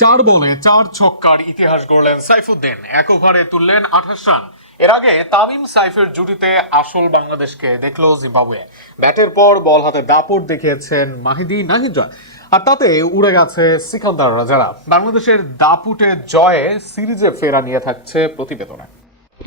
4 বলে 4 ছক্কার ইতিহাস গড়লেন সাইফুদ্দিন, এক ওভারে তুললেন 28 রান। এর আগে তামিম সাইফের জুটিতে আসল বাংলাদেশকে দেখলো জিম্বাবুয়ে। ব্যাটের পর বল হাতে দাপট দেখিয়েছেন মাহিদি নাহিদরা, আর তাতে উড়ে গেছে সিকান্দার রাজারা। বাংলাদেশের দাপুটে জয়ে সিরিজে ফেরা নিয়ে থাকছে প্রতিবেদনে।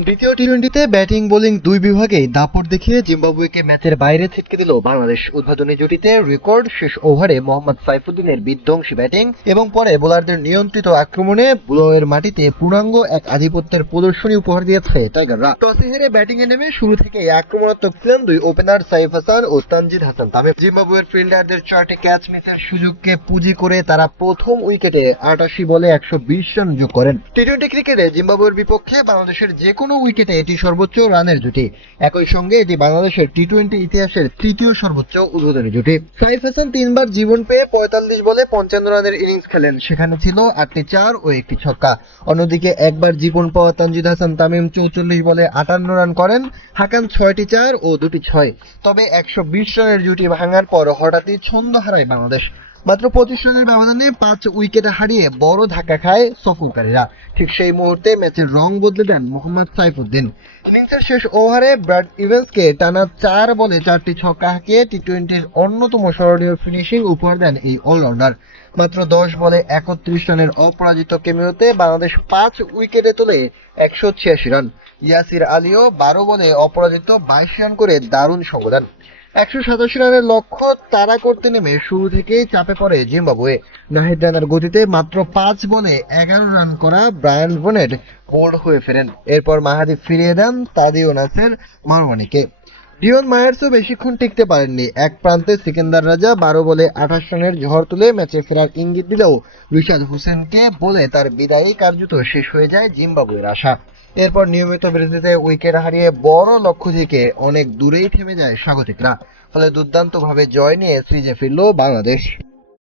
দ্বিতীয় টি-টোয়েন্টিতে ব্যাটিং বোলিং দুই বিভাগেই দাপট দেখিয়ে জিম্বাবুয়েকে ম্যাচের বাইরে ছিটকে দিল বাংলাদেশ। উদ্বোধনী জুটিতে রেকর্ড শেষ ওভারে মোহাম্মদ সাইফুদ্দিনের বিধ্বংসী ব্যাটিং এবং পরে বোলারদের নিয়ন্ত্রিত আক্রমণে বুলোয়ের মাটিতে পূর্ণাঙ্গ এক আধিপত্যের প্রদর্শনী উপহার দিয়েছে টাইগাররা। টসে হেরে ব্যাটিংয়ে নেমে শুরু থেকেই আক্রমণাত্মক ছিলেন দুই ওপেনার সাইফ হাসান ও তানজিদ হাসান তামিম। জিম্বাবুয়ের ফিল্ডারদের 4টি ক্যাচ মিসের সুযোগকে পুঁজি করে তারা প্রথম উইকেটে 88 বলে 120 রান যোগ করেন। টি-টোয়েন্টি ক্রিকেটে জিম্বাবুয়ের বিপক্ষে বাংলাদেশের যে কোনো উইকেটে এটি সর্বোচ্চ রানের জুটি। একই সঙ্গে এটি বাংলাদেশের টি-টোয়েন্টি ইতিহাসের তৃতীয় সর্বোচ্চ উদ্বোধনী জুটি। সাইফ হাসান 3 বার জীবন পেয়ে 45 বলে 55 রানের ইনিংস খেলেন, সেখানে ছিল 8টি 4 ও 1টি ছক্কা। অন্যদিকে একবার জীবন পাওয়া তানজিদ হাসান তামিম 44 বলে 58 রান করেন, হাকান 6টি 4 ও 2টি 6। তবে 120 রানের জুটি ভাঙার পর হঠাৎই ছন্দ হারায় বাংলাদেশ। মাত্র 25 রানের ব্যবধানে 5 উইকেট হারিয়ে বড় ধাক্কা খায় সফরকারীরা। ঠিক সেই মুহূর্তে ম্যাচের রং বদলে দেন মোহাম্মদ সাইফুদ্দিন। ইনিংসের শেষ ওভারে ব্র্যাড ইভেন্সকে টানা 4 বলে 4টি ছক্কা হাঁকিয়ে টি-টোয়েন্টির অন্যতম স্মরণীয় ফিনিশিং উপহার দেন এই অলরাউন্ডার। মাত্র 10 বলে 31 রানের অপরাজিত ক্যামিওতে বাংলাদেশ 5 উইকেটে তোলে 186 রান। ইয়াসির আলীও 12 বলে অপরাজিত 22 রান করে দারুণ সংগ্রাম। 187 রানের লক্ষ্য তাড়া করতে নেমে শুরু থেকেই চাপে পড়ে জিম্বাবুয়ে। নাহিদ রানার গতিতে মাত্র 5 বলে 11 রান করা ব্রায়ান বনেট বোল্ড হয়ে ফেরেন। এরপর মাহাদি ফিরিয়ে দেন তাদিও নাসের মারওয়ানিকে। ডিওন মায়ার্সও বেশিক্ষণ টিকতে পারেননি। এক প্রান্তে সিকান্দার রাজা 12 বলে 28 রানের ঝড় তুলে ম্যাচে ফেরার ইঙ্গিত দিলেও রিশাদ হোসেনকে বলে তার বিদায়ী কার্যত শেষ হয়ে যায় জিম্বাবুয়ের আশা। এরপর নিয়মিত বিরতিতে উইকেট হারিয়ে বড় লক্ষ্য থেকে অনেক দূরেই থেমে যায় স্বাগতিকরা। ফলে দুর্দান্তভাবে জয় নিয়ে সিরিজে ফিরল বাংলাদেশ।